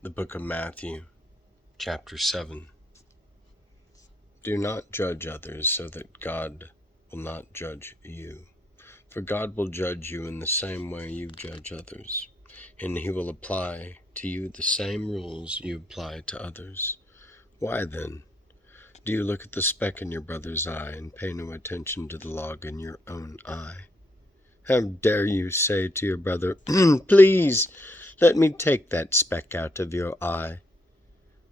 The Book of Matthew, Chapter 7. Do not judge others, so that God will not judge you. For God will judge you in the same way you judge others, and He will apply to you the same rules you apply to others. Why then do you look at the speck in your brother's eye and pay no attention to the log in your own eye? How dare you say to your brother, "Please, let me take that speck out of your eye,"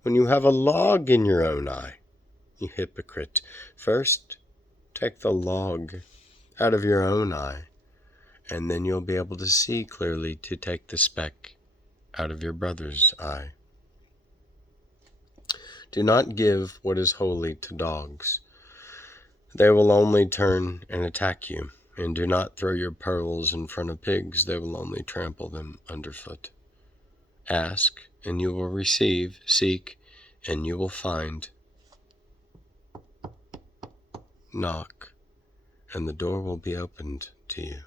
when you have a log in your own eye? You hypocrite, first take the log out of your own eye, and then you'll be able to see clearly to take the speck out of your brother's eye. Do not give what is holy to dogs. They will only turn and attack you. And do not throw your pearls in front of pigs. They will only trample them underfoot. Ask, and you will receive. Seek, and you will find. Knock, and the door will be opened to you.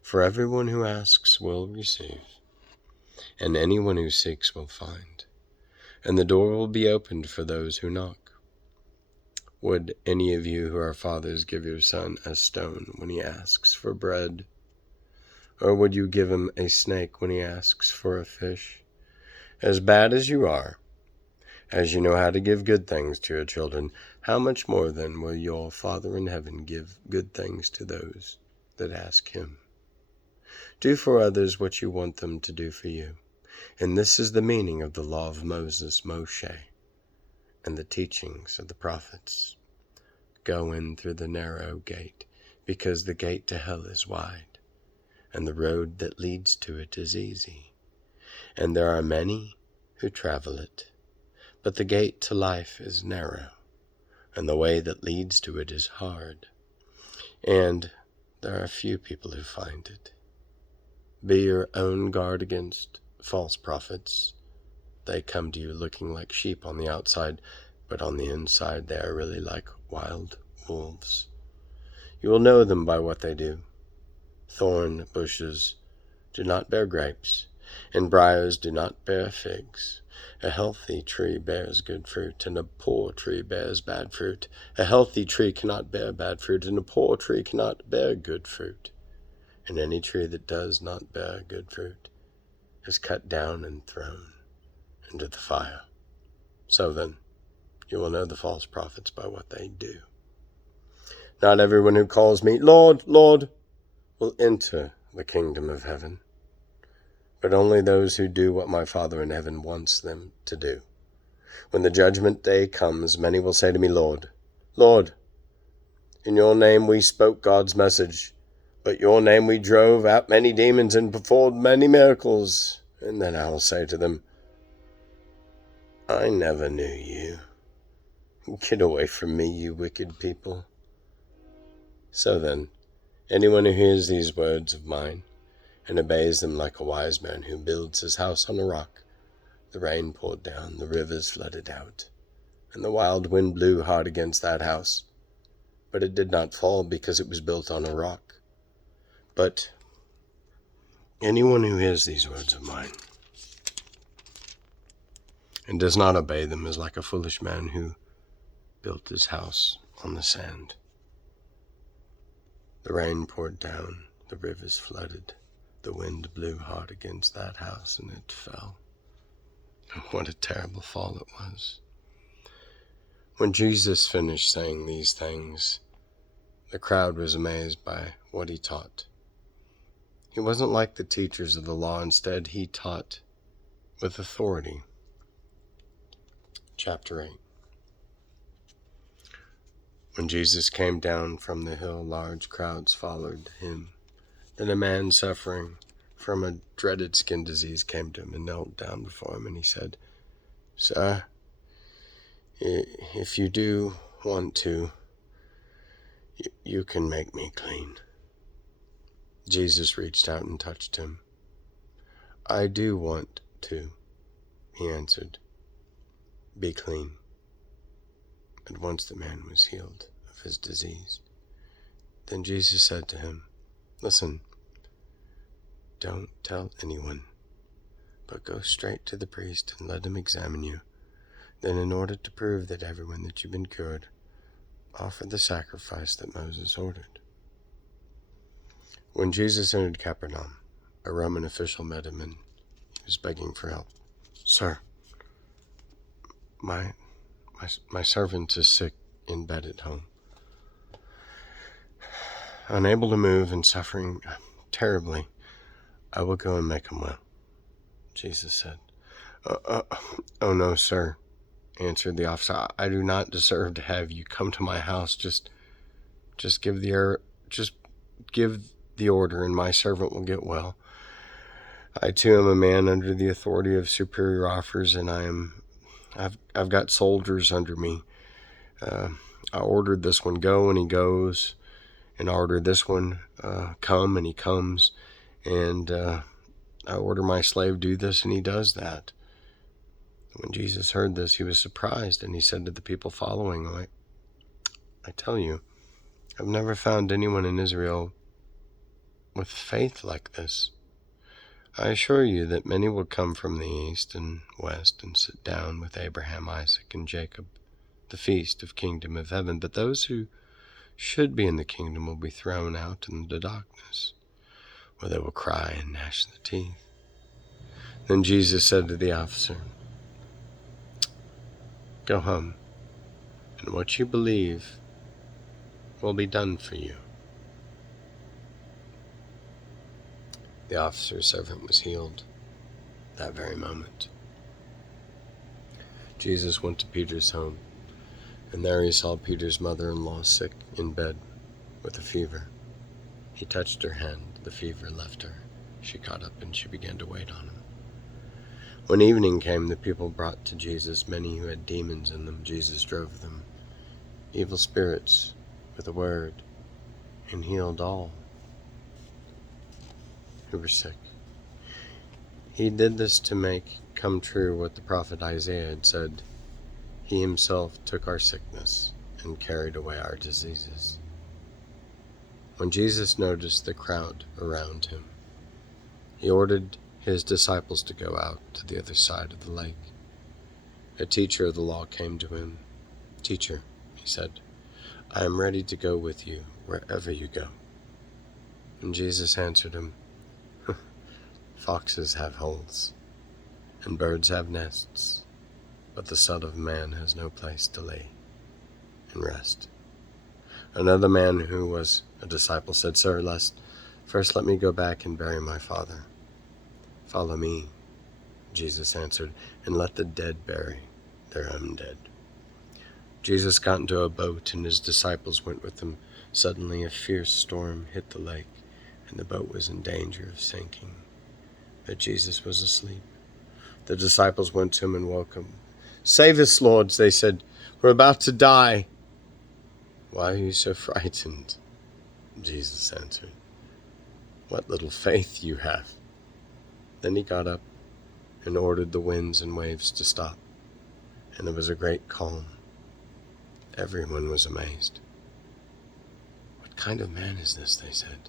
For everyone who asks will receive, and anyone who seeks will find, and the door will be opened for those who knock. Would any of you who are fathers give your son a stone when he asks for bread? Or would you give him a snake when he asks for a fish? As bad as you are, as you know how to give good things to your children, how much more then will your Father in heaven give good things to those that ask him? Do for others what you want them to do for you. And this is the meaning of the law of Moses, Moshe, and the teachings of the prophets. Go in through the narrow gate, because the gate to hell is wide, and the road that leads to it is easy, and there are many who travel it. But the gate to life is narrow, and the way that leads to it is hard, and there are few people who find it. Be your own guard against false prophets. They come to you looking like sheep on the outside, but on the inside they are really like wild wolves. You will know them by what they do. Thorn bushes do not bear grapes, and briars do not bear figs. A healthy tree bears good fruit, and a poor tree bears bad fruit. A healthy tree cannot bear bad fruit, and a poor tree cannot bear good fruit. And any tree that does not bear good fruit is cut down and thrown into the fire. So then, you will know the false prophets by what they do. Not everyone who calls me, "Lord, Lord," will enter the kingdom of heaven, but only those who do what my Father in heaven wants them to do. When the judgment day comes, many will say to me, "Lord, Lord, in your name we spoke God's message, but your name we drove out many demons and performed many miracles." And then I will say to them, "I never knew you. Get away from me, you wicked people." So then, anyone who hears these words of mine and obeys them like a wise man who builds his house on a rock, the rain poured down, the rivers flooded out, and the wild wind blew hard against that house. But it did not fall because it was built on a rock. But anyone who hears these words of mine and does not obey them is like a foolish man who built his house on the sand. The rain poured down, the rivers flooded, the wind blew hard against that house, and it fell. What a terrible fall it was. When Jesus finished saying these things, the crowd was amazed by what he taught. He wasn't like the teachers of the law. Instead, he taught with authority. Chapter 8. When Jesus came down from the hill, large crowds followed him. Then a man suffering from a dreaded skin disease came to him and knelt down before him, and he said, "Sir, if you do want to, you can make me clean." Jesus reached out and touched him. "I do want to," he answered. "Be clean." At once the man was healed of his disease. Then Jesus said to him, "Listen, don't tell anyone, but go straight to the priest and let him examine you. Then, in order to prove that everyone that you've been cured, offer the sacrifice that Moses ordered." When Jesus entered Capernaum, a Roman official met him and he was begging for help. "Sir, my servant is sick in bed at home, unable to move and suffering terribly. I will go and make him well," Jesus said. Oh no, sir," answered the officer. "I do not deserve to have you come to my house. Just give the order, and my servant will get well. I too am a man under the authority of superior officers, and I've got soldiers under me. I ordered this one go, and he goes, and I ordered this one come, and he comes, and I order my slave do this, and he does that." When Jesus heard this, he was surprised, and he said to the people following him, I tell you, I've never found anyone in Israel with faith like this. I assure you that many will come from the east and west and sit down with Abraham, Isaac, and Jacob, the feast of kingdom of heaven, but those who should be in the kingdom will be thrown out into darkness, where they will cry and gnash their teeth. Then Jesus said to the officer, "Go home, and what you believe will be done for you." The officer's servant was healed that very moment. Jesus went to Peter's home, and there he saw Peter's mother-in-law sick in bed with a fever. He touched her hand. The fever left her. She got up and she began to wait on him. When evening came, the people brought to Jesus many who had demons in them. Jesus drove them, evil spirits, with a word, and healed all who were sick. He did this to make come true what the prophet Isaiah had said. He himself took our sickness and carried away our diseases. When Jesus noticed the crowd around him, he ordered his disciples to go out to the other side of the lake. A teacher of the law came to him. "Teacher," he said, "I am ready to go with you wherever you go." And Jesus answered him, "Foxes have holes, and birds have nests, but the Son of Man has no place to lay and rest." Another man who was a disciple said, "Sir, first let me go back and bury my father." "Follow me," Jesus answered, "and let the dead bury their own dead." Jesus got into a boat, and his disciples went with him. Suddenly a fierce storm hit the lake, and the boat was in danger of sinking. But Jesus was asleep. The disciples went to him and woke him. "Save us, Lord," they said. "We're about to die." "Why are you so frightened?" Jesus answered. "What little faith you have." Then he got up and ordered the winds and waves to stop, and there was a great calm. Everyone was amazed. "What kind of man is this?" they said.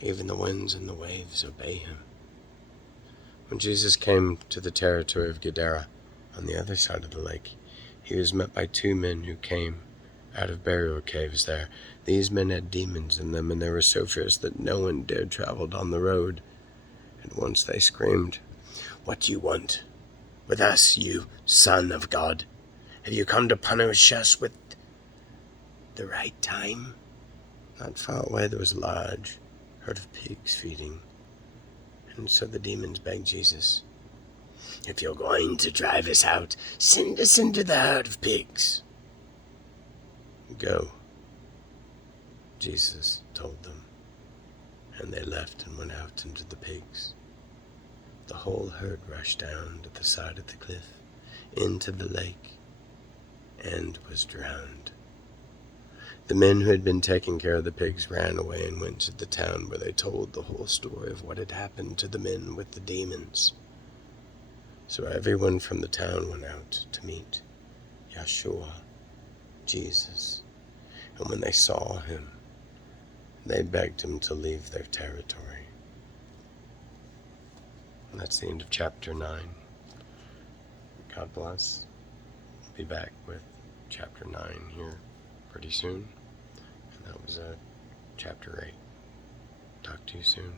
"Even the winds and the waves obey him." When Jesus came to the territory of Gadara, on the other side of the lake, he was met by two men who came out of burial caves there. These men had demons in them, and they were so fierce that no one dared travel down the road. At once they screamed, "What do you want with us, you Son of God? Have you come to punish us with the right time?" Not far away there was a large herd of pigs feeding, and so the demons begged Jesus, "If you're going to drive us out, send us into the herd of pigs." "Go," Jesus told them, and they left and went out into the pigs. The whole herd rushed down to the side of the cliff, into the lake, and was drowned. The men who had been taking care of the pigs ran away and went to the town, where they told the whole story of what had happened to the men with the demons. So everyone from the town went out to meet Yeshua, Jesus, and when they saw him, they begged him to leave their territory. And that's the end of chapter 9. God bless. Be back with chapter 9 here pretty soon. And that was chapter 8. Talk to you soon.